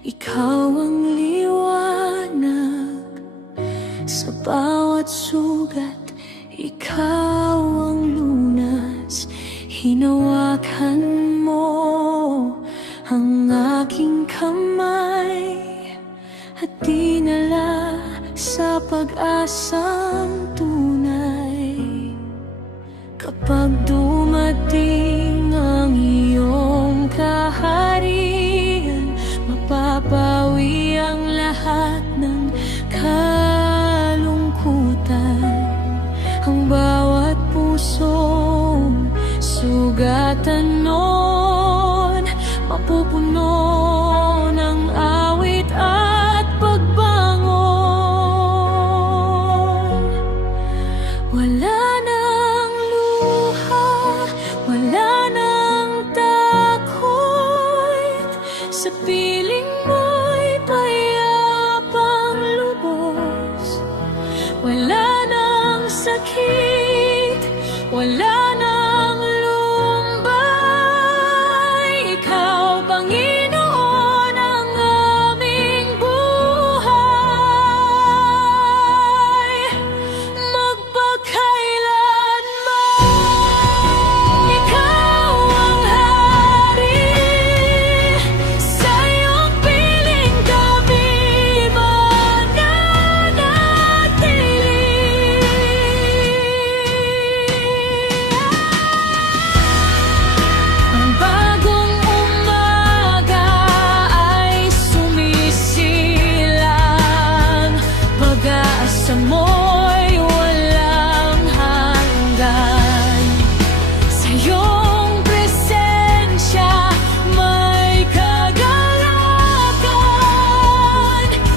ikaw ang liwanag sa bawat sugat, ikaw ang lunas. Hinawakan mo ang aking kamay at dinala sa pag-asang tunay. Kapag dumating ang iyong kaharian, mapapawi ang lahat ng kalungkutan. Ang bawat pusong sugatan noon, mapupuno ng awit at pagbangon. Wala nang luha, wala nang takot, sa piling mo'y payapang lubos. Wala nang sakit, wala nang lumbay, ikaw, Panginoon, ang aming buhay. Magpakailanman, ikaw ang hari, sa iyong piling kami mananatili. Ang bagong umaga ay sumisilang, pag-aasa mo'y walang hanggan. Sa iyong presensya may kagalakan,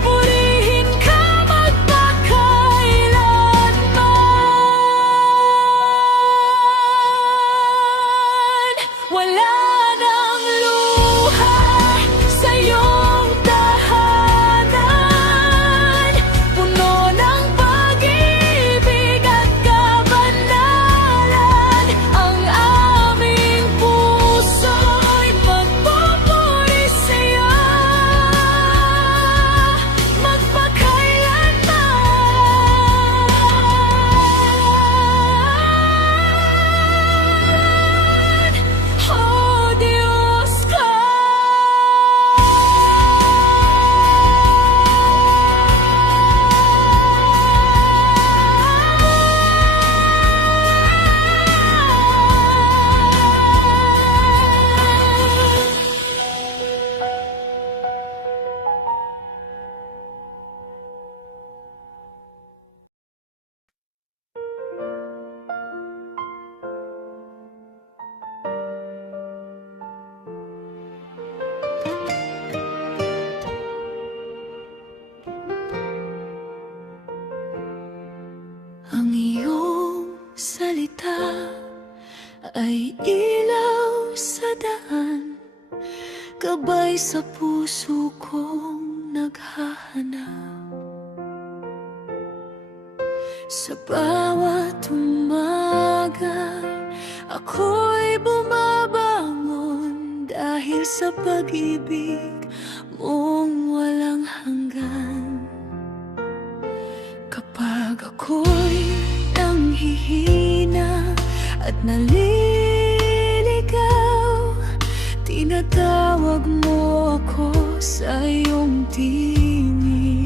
purihin ka magpakailanman. Wala nang luha sa iyong tahanan, puno ng pag-ibig at kabanalan. Ang aming puso'y magpupuri sa'yo magpakailanman. Oh Diyos ko, ang iyong salita ay ilaw sa daan, gabay sa puso kong naghahanap. Sa bawat umaga ako'y bumabangon dahil sa pag-ibig mong walang hanggan. Kapag ako'y nanghihina at naliligaw, tinatawag mo ako sa iyong tinig.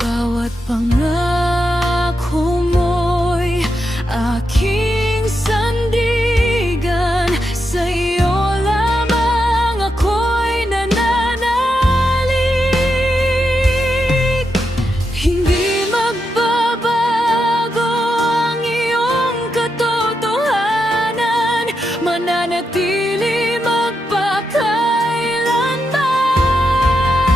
Bawat pangako mo'y aking sandigan, sa iyo lamang ako'y nananalig. Hindi magbabago ang iyong katotohanan, mananatili magpakailanman.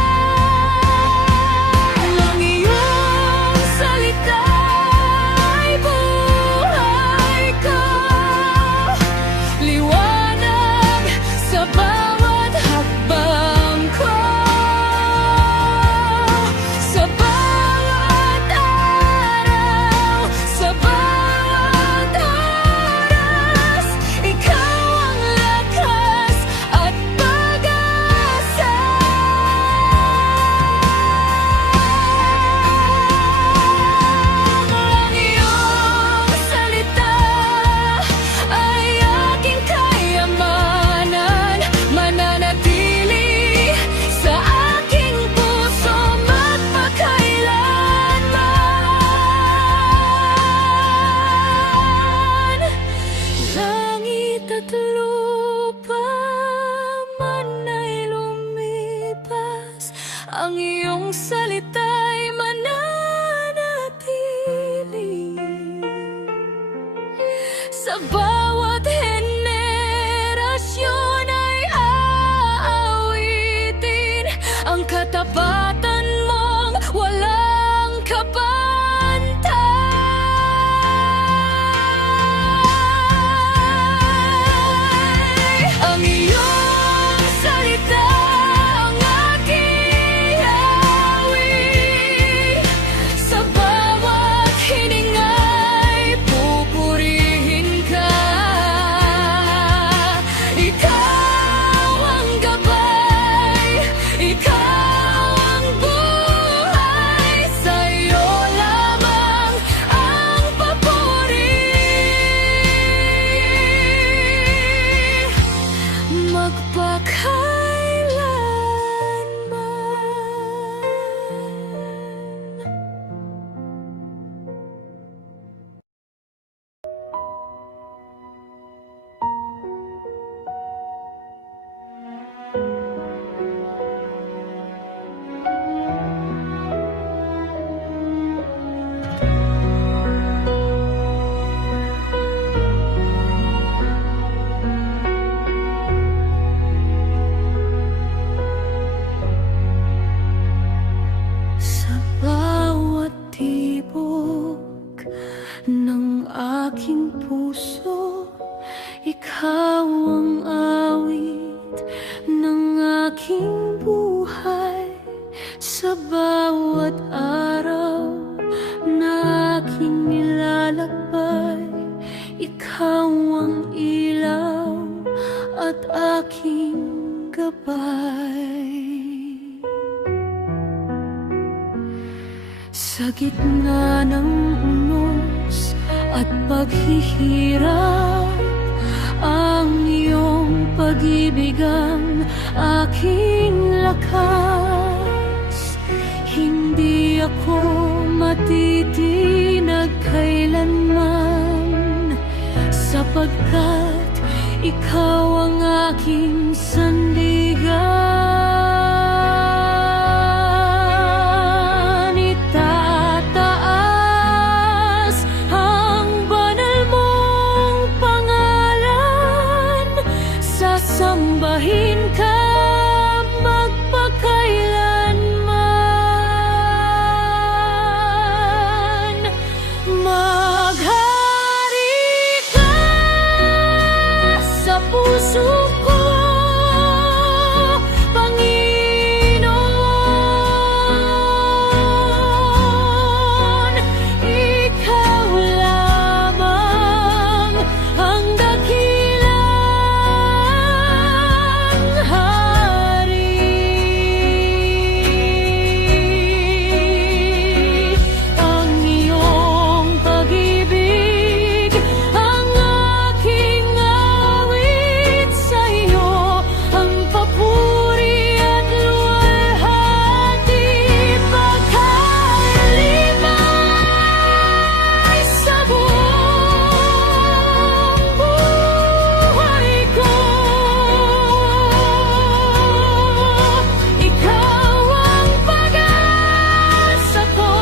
ang iyong salita'y mananatili sa bawat henerasyon ay aawitin ang katapatan mong walang kapantay. Ang iyong salita ang aking awit, sa bawat hininga'y pupurihin ka. Ikaw ang gabay, ikaw ang buhay, sa'yo lamang ang papuri. Magpakailanman. Sa bawat tibok ng aking puso, ikaw ang awit ng aking buhay. Sa bawat araw na aking nilalakbay, ikaw ang ilaw at aking gabay. Sa gitna ng unos at paghihirap, ang iyong pag-ibig ang aking lakas. Hindi ako matitinag kailanman, sapagkat ikaw ang aking sandigan. Itataas ang banal mong pangalan, sasambahin ka magpakailanman. Maghari ka sa puso ko, Panginoon. Ikaw lamang ang dakilang hari. Ang iyong pag-ibig ang aking awit, sa iyo ang papuri at luwalhati. Pagkalimay sa buong buhay ko, ikaw ang pag-asa ko.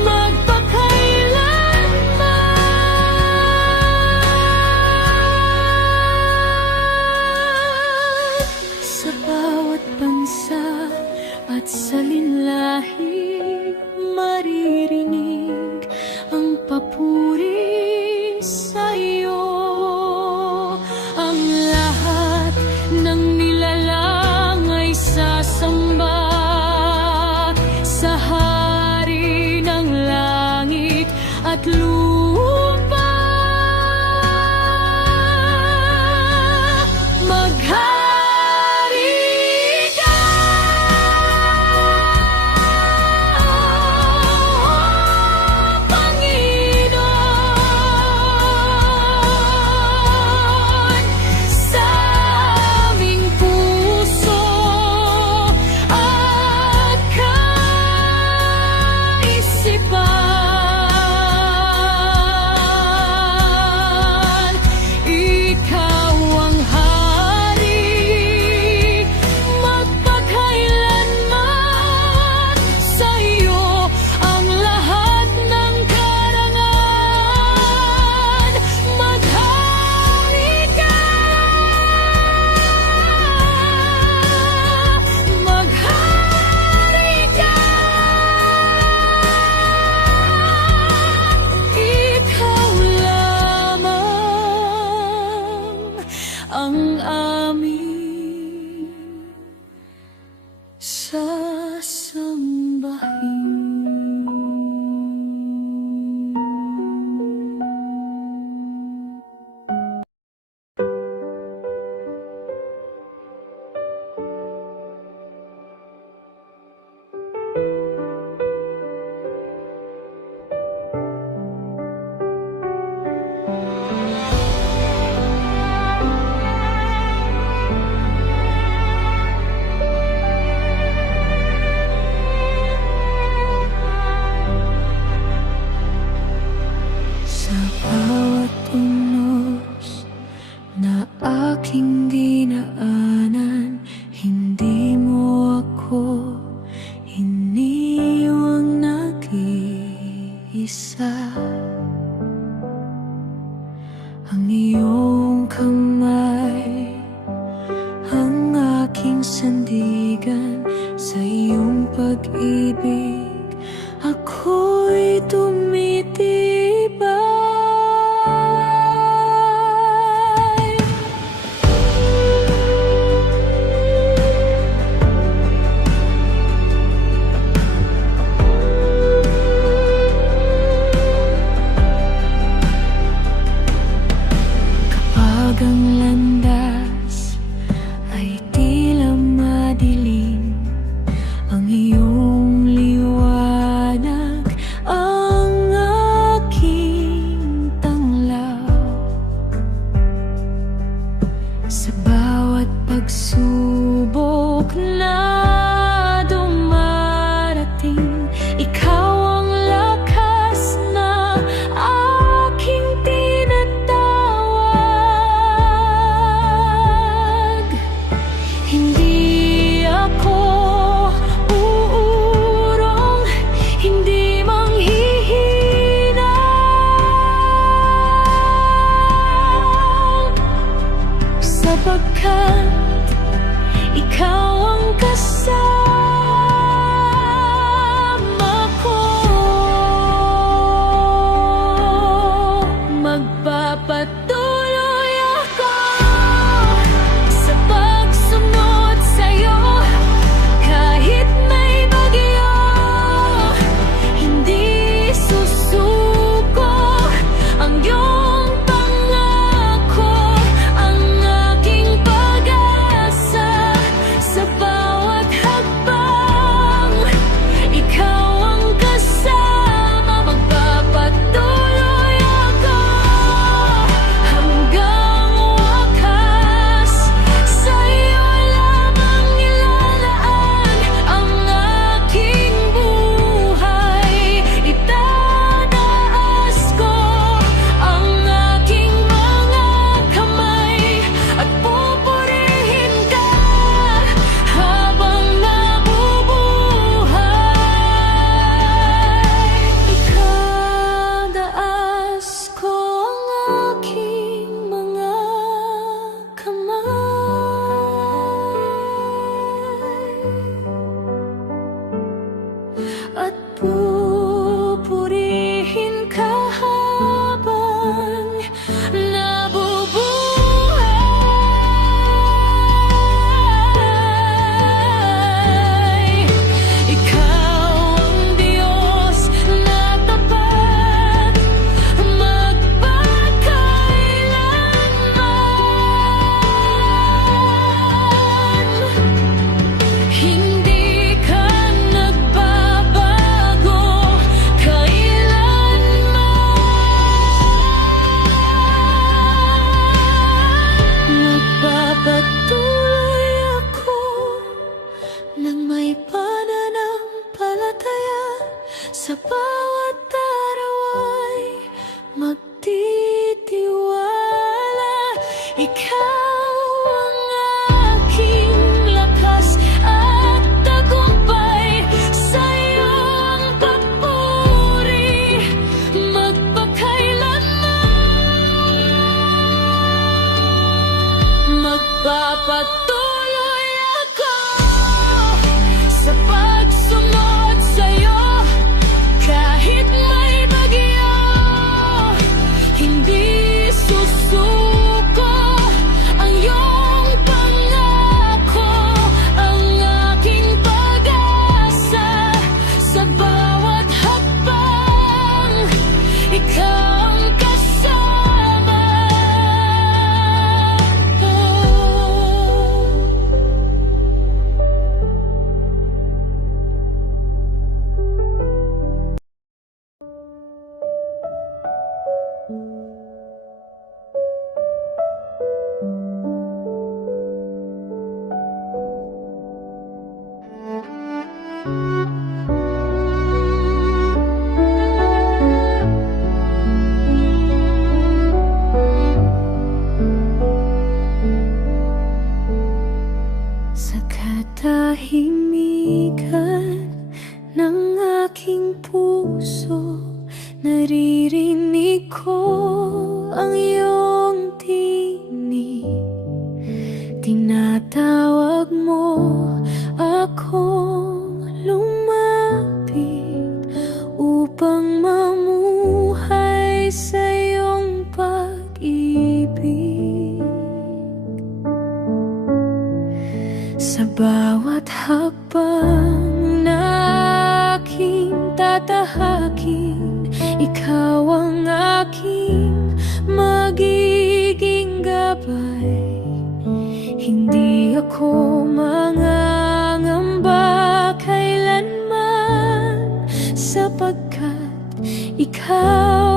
Magpakailanman. Sa bawat bansa at salinlahi, maririnig ang papuri sa iyo. Ang lahat ng nilalang ay sasamba sa hari ng langit at lupa. Maghari ka, Panginoon, sa aming puso at kaisipan. ang aming sasambahin. Sa bawat unos na aking dinaanan, hindi mo ako iniwang nag-iisa. Ang iyong kamay, ang aking sandigan, sa iyong pag-ibig ako'y tumitibay. Kapag ang landas ay tila madilim, ang iyong liwanag ang aking tanglaw. Sa bawat pagsubok na dumarating, ikaw ang lakas na aking tinatawag. Hindi ako uurong, hindi manghihina, sapagkat ikaw ang kasama ko. Magpapatuloy ako sa pagsunod sa'yo, kahit may bagyo. Hindi susuko ang iyong pangako, ang aking pag-asa. Sa bawat hakbang, ikaw ang kasama. Magpapatuloy ako hanggang wakas. Sa'yo lamang ilalaan ang aking buhay. Itataas ko ang aking mga kamay at pupurihin ka habang nabubuhay. Itataas ko ang aking mga kamay at pupurihin ka habang nabubuhay. Ikaw ang Diyos na tapat, magpakailanman. Hindi ka nagbabago kailanman. Magpapatuloy ako nang may pananampalataya, sa bawat araw ay magtitiwala. Ikaw ang aking lakas at tagumpay, sa'yo ang papuri magpakailanman. Magpapatuloy ako sa pagsunod sa'yo, kahit may bagyo. Hindi susuko ang Tinatawag mo akong lumapit upang mamuhay sa iyong pag-ibig. Sa bawat hakbang na aking tatahakin, ikaw ang aking magiging gabay. Hindi ako mangangamba kailanman, sapagkat ikaw